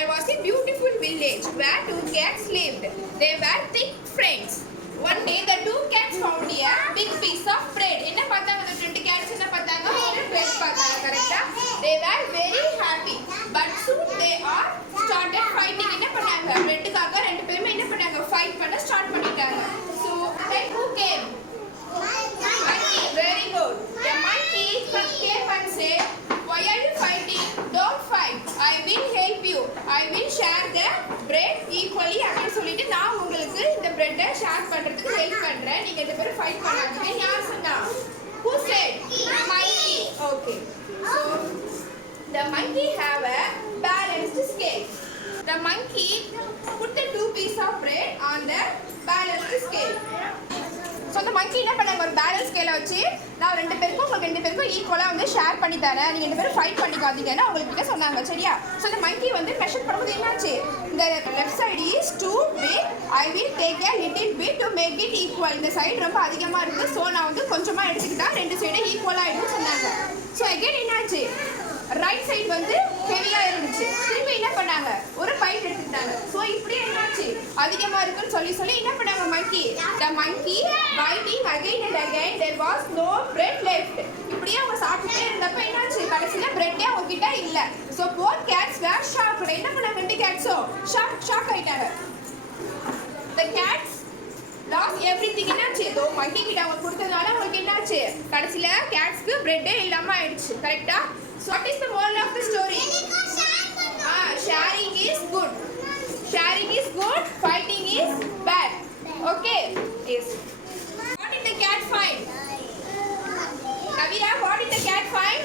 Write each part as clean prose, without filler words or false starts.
There was a beautiful village where two cats lived. They were thick friends. One day the two cats found a big piece of bread. என்ன பார்த்தாங்க அந்த ரெண்டு cats என்ன பார்த்தாங்க ஒரு bread பார்த்தாங்க கரெக்ட்டா. They were very happy. But soon they all started fighting. என்ன பண்ணாங்க breadக்காக ரெண்டு பேரும் என்ன பண்ணாங்க fight பண்ண ஸ்டார்ட் பண்ணிட்டாங்க. So then who came? Monkey. Very good. The monkey came and said, why are you fighting? Don't fight. I will help you. I will share the bread equally. அப்படி சொல்லிட்டு நான் உங்களுக்கு இந்த bread ஷேர் பண்றதுக்கு ஹெல்ப் பண்றேன். நீங்க ரெண்டு பேரும் ஃபைட் பண்ணாதீங்க. யார் சொன்னா? Who said? Monkey. Okay. So the monkey have a balanced scale. The monkey put the two pieces of bread on the balanced scale. So அந்த மங்கி என்ன பண்ணாங்க ஒரு பேலன்ஸ் ஸ்கேலை வச்சு நான் ரெண்டு பேருக்கும் ஈக்குவலாக வந்து ஷேர் பண்ணி தரேன் நீங்கள் ரெண்டு பேரும் ஃபைட் பண்ணிக்காதீங்கன்னு அவங்கக்கிட்ட சொன்னாங்க சரியா. ஸோ அந்த மங்கி வந்து மெஷர் பண்ணும்போது என்னாச்சு இந்த left side is too big I will take a little bit to make it equal. இந்த சைடு ரொம்ப அதிகமாக இருக்குது ஸோ நான் வந்து கொஞ்சமாக எடுத்துக்கிட்டா ரெண்டு சைடும் ஈக்குவலாக ஆகிடும்னு சொன்னாங்க. ஸோ அகைன் என்னாச்சு ரைட் சைடு வந்து ஹெவியாக இருந்துச்சு. திரும்பி என்ன பண்ணாங்க ஒரு பைட் எடுத்துக்கிட்டாங்க. ஸோ இப்படியே என்னாச்சு அதிகமாக இருக்குன்னு சொல்லி என்ன பண்ணாங்க மங்கி த மங்கி biting again and again there was no bread left. இப்படியே அவங்க சாப்பிட்டுட்டே இருந்தப்ப என்னாச்சு கடைசியில் பிரெட்டே அவங்க கிட்ட இல்லை. So both cats were shocked. என்ன பண்ணாங்க ரெண்டு கேட்ஸும் ஷாக் ஆயிட்டாங்க. The cats lost everything. என்னாச்சு இதோ மங்கி கிட்ட அவங்க கொடுத்ததுனால அவங்களுக்கு என்னாச்சு கடைசியில் கேட்ஸ்க்கு பிரெட்டே இல்லாமல் ஆயிடுச்சு கரெக்டா. So what is the moral of the story? Sharing is good. Sharing is good. Fighting is bad. Okay. Yes. What did the cat find? Navira, what did the cat find?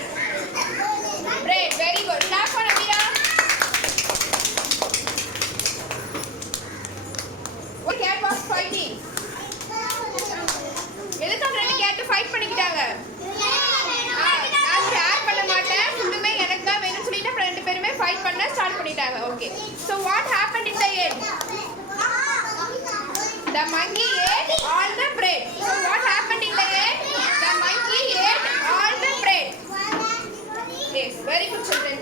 Bread. Very good. Clap for Navira. What cat was fighting? எதுக்காக ரெண்டு gate fight பண்ணிக்கிட்டாங்க? நான் ஷேர் பண்ண மாட்டேன் ஃபுல்லுமே எனக்கு தான் வேணும்னு சொல்லிட்டு அப்புறம் ரெண்டு பேருமே ஃபைட் பண்ண ஸ்டார்ட் பண்ணிட்டாங்க. Okay. So what happened in the end? The monkey ate all the bread. So what happened in the end? The monkey ate all the bread. Yes, very good children.